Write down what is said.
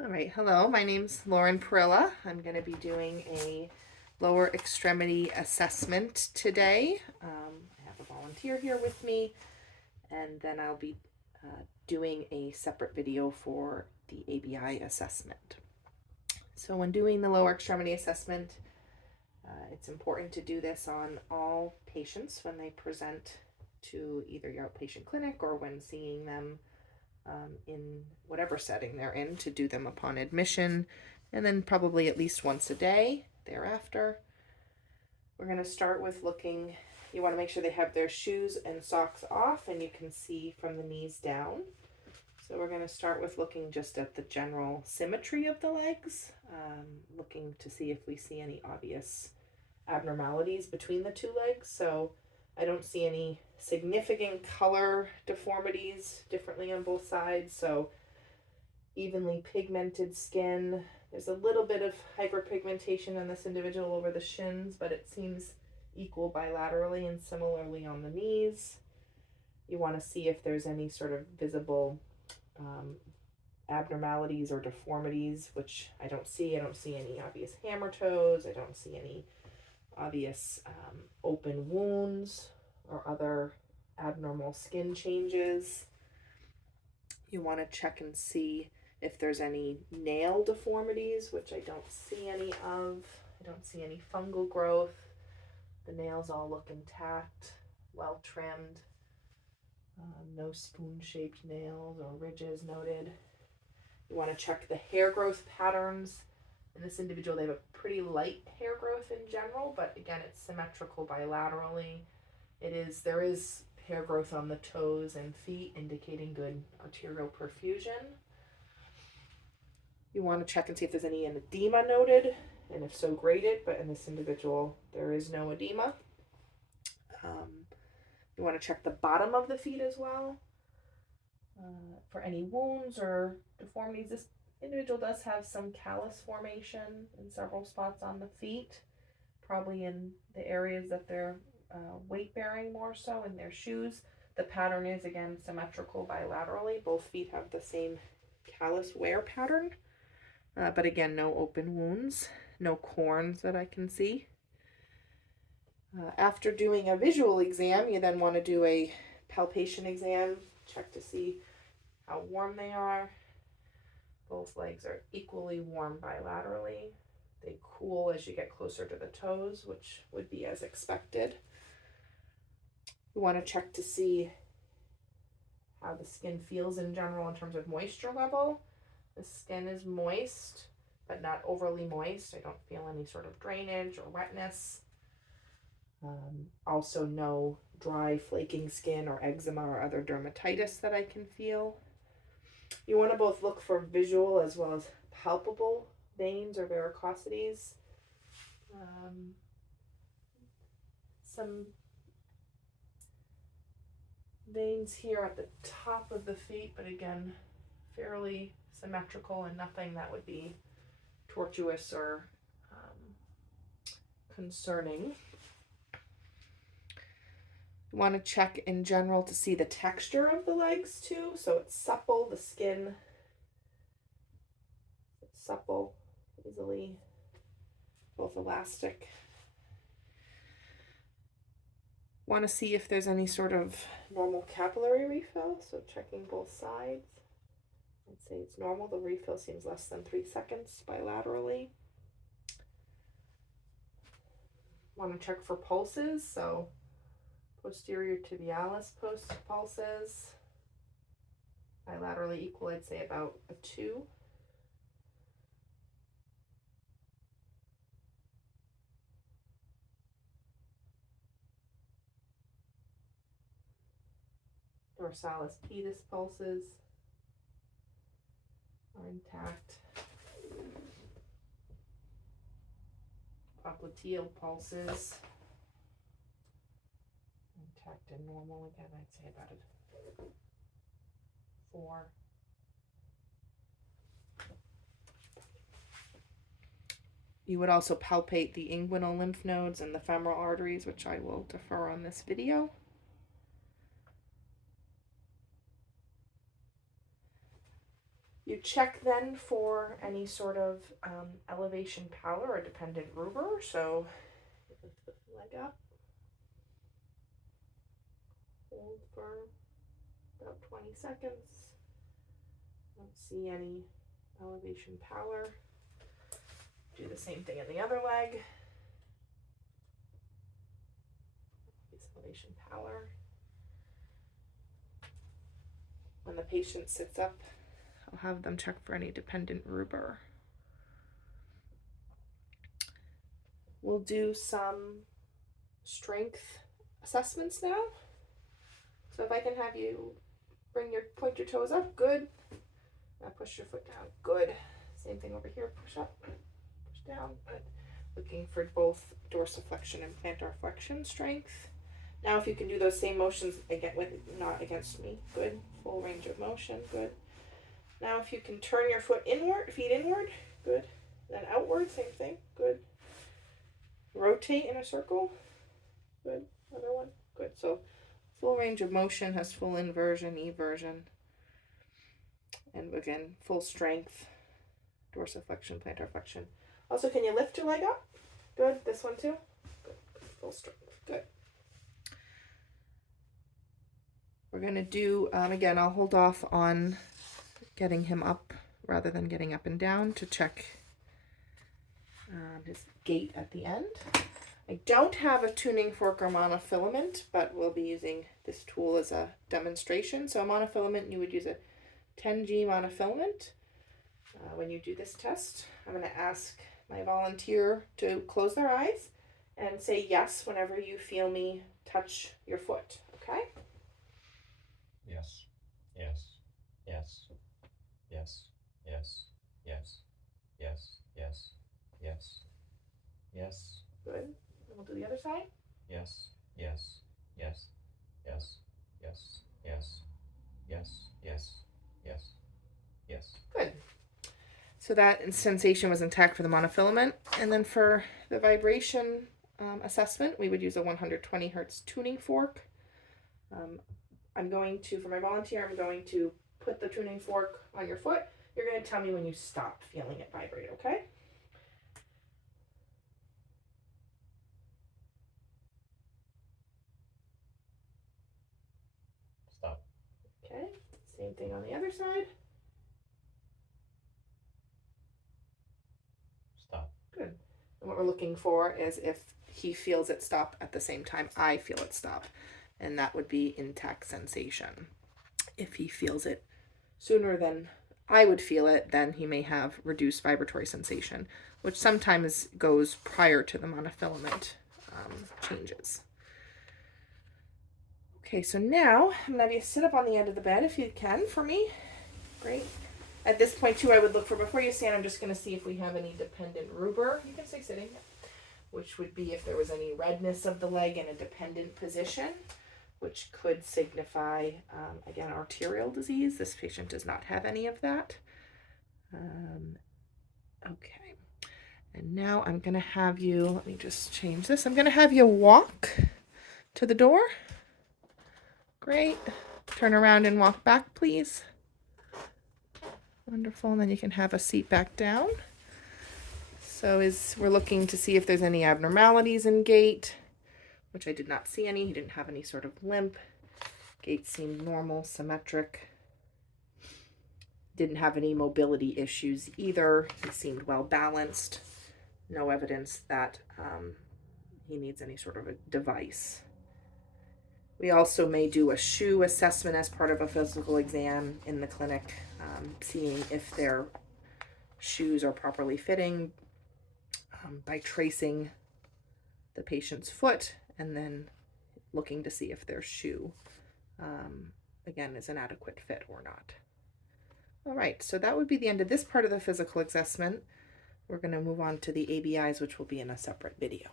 All right, hello, my name's Lauren Perilla. I'm going to be doing a lower extremity assessment today. I have a volunteer here with me, and then I'll be doing a separate video for the ABI assessment. So when doing the lower extremity assessment, it's important to do this on all patients when they present to either your outpatient clinic or when seeing them in whatever setting they're in, to do them upon admission, and then probably at least once a day thereafter. We're going to start with looking. You want to make sure they have their shoes and socks off, and you can see from the knees down. So we're going to start with looking just at the general symmetry of the legs, looking to see if we see any obvious abnormalities between the two legs. So I don't see any significant color deformities differently on both sides. So evenly pigmented skin. There's a little bit of hyperpigmentation in this individual over the shins, but it seems equal bilaterally and similarly on the knees. You want to see if there's any sort of visible abnormalities or deformities, which I don't see. I don't see any obvious hammer toes. I don't see any obvious open wounds or other abnormal skin changes. You want to check and see if there's any nail deformities, which I don't see any of. I don't see any fungal growth. The nails all look intact, well trimmed. No spoon-shaped nails or ridges noted. You want to check the hair growth patterns. In this individual, they have a pretty light hair growth in general, but again, it's symmetrical bilaterally. There is hair growth on the toes and feet, indicating good arterial perfusion. You want to check and see if there's any edema noted, and if so, grade it, but in this individual, there is no edema. You want to check the bottom of the feet as well for any wounds or deformities. This individual does have some callus formation in several spots on the feet, probably in the areas that they're weight bearing more so in their shoes. The pattern is again symmetrical bilaterally. Both feet have the same callus wear pattern, but again, no open wounds, no corns that I can see. After doing a visual exam, you then want to do a palpation exam, check to see how warm they are. Both legs are equally warm bilaterally. They cool as you get closer to the toes, which would be as expected. We want to check to see how the skin feels in general in terms of moisture level. The skin is moist, but not overly moist. I don't feel any sort of drainage or wetness. Also no dry flaking skin or eczema or other dermatitis that I can feel. You want to both look for visual as well as palpable veins or varicosities. Some veins here at the top of the feet, but again, fairly symmetrical and nothing that would be tortuous or concerning. You want to check in general to see the texture of the legs too. So it's supple, the skin, it's supple, easily, both elastic. Want to see if there's any sort of normal capillary refill. So checking both sides. I'd say it's normal. The refill seems less than 3 seconds bilaterally. Want to check for pulses. So posterior tibialis pulses, bilaterally equal, I'd say about a 2. Dorsalis pedis pulses are intact. Popliteal pulses intact and normal. Again, I'd say about a 4. You would also palpate the inguinal lymph nodes and the femoral arteries, which I will defer on this video. You check then for any sort of elevation pallor or dependent rubor. So lift the leg up, hold for about 20 seconds. Don't see any elevation pallor. Do the same thing in the other leg. Elevation pallor. When the patient sits up, I'll have them check for any dependent rubor. We'll do some strength assessments now. So if I can have you point your toes up, good. Now push your foot down, good. Same thing over here, push up, push down, good. Looking for both dorsiflexion and plantar flexion strength. Now if you can do those same motions again not against me, good. Full range of motion, good. Now if you can turn your feet inward, good. Then outward, same thing, good. Rotate in a circle, good. Another one, good. So full range of motion has full inversion, eversion. And again, full strength, dorsiflexion, plantar flexion. Also, can you lift your leg up? Good. This one too? Good. Full strength. Good. We're going to do, again, I'll hold off on getting him up rather than getting up and down to check his gait at the end. I don't have a tuning fork or monofilament, but we'll be using this tool as a demonstration. So a monofilament, you would use a 10G monofilament. When you do this test, I'm going to ask my volunteer to close their eyes and say yes whenever you feel me touch your foot, okay? Yes, yes, yes, yes, yes, yes, yes, yes, yes, yes. Good. And we'll do the other side. Yes, yes, yes, yes, yes, yes, yes, yes, yes, yes. Good. So that sensation was intact for the monofilament. And then for the vibration assessment, we would use a 120 hertz tuning fork. For my volunteer, I'm going to put the tuning fork on your foot. You're going to tell me when you stop feeling it vibrate, okay? Stop. Okay, same thing on the other side. Stop. Good. And what we're looking for is if he feels it stop at the same time I feel it stop. And that would be intact sensation. If he feels it sooner than I would feel it, then he may have reduced vibratory sensation, which sometimes goes prior to the monofilament changes. Okay, so now I'm going to have you sit up on the end of the bed if you can for me. Great. At this point, too, I would look for, before you stand, I'm just going to see if we have any dependent rubor. You can stay sitting, which would be if there was any redness of the leg in a dependent position, which could signify, again, arterial disease. This patient does not have any of that. Okay. And now I'm going to have you, let me just change this. I'm going to have you walk to the door. Great. Turn around and walk back, please. Wonderful. And then you can have a seat back down. So we're looking to see if there's any abnormalities in gait, which I did not see any. He didn't have any sort of limp. Gait seemed normal, symmetric. Didn't have any mobility issues either. He seemed well balanced. No evidence that he needs any sort of a device. We also may do a shoe assessment as part of a physical exam in the clinic, seeing if their shoes are properly fitting by tracing the patient's foot and then looking to see if their shoe, again, is an adequate fit or not. All right, so that would be the end of this part of the physical assessment. We're going to move on to the ABIs, which will be in a separate video.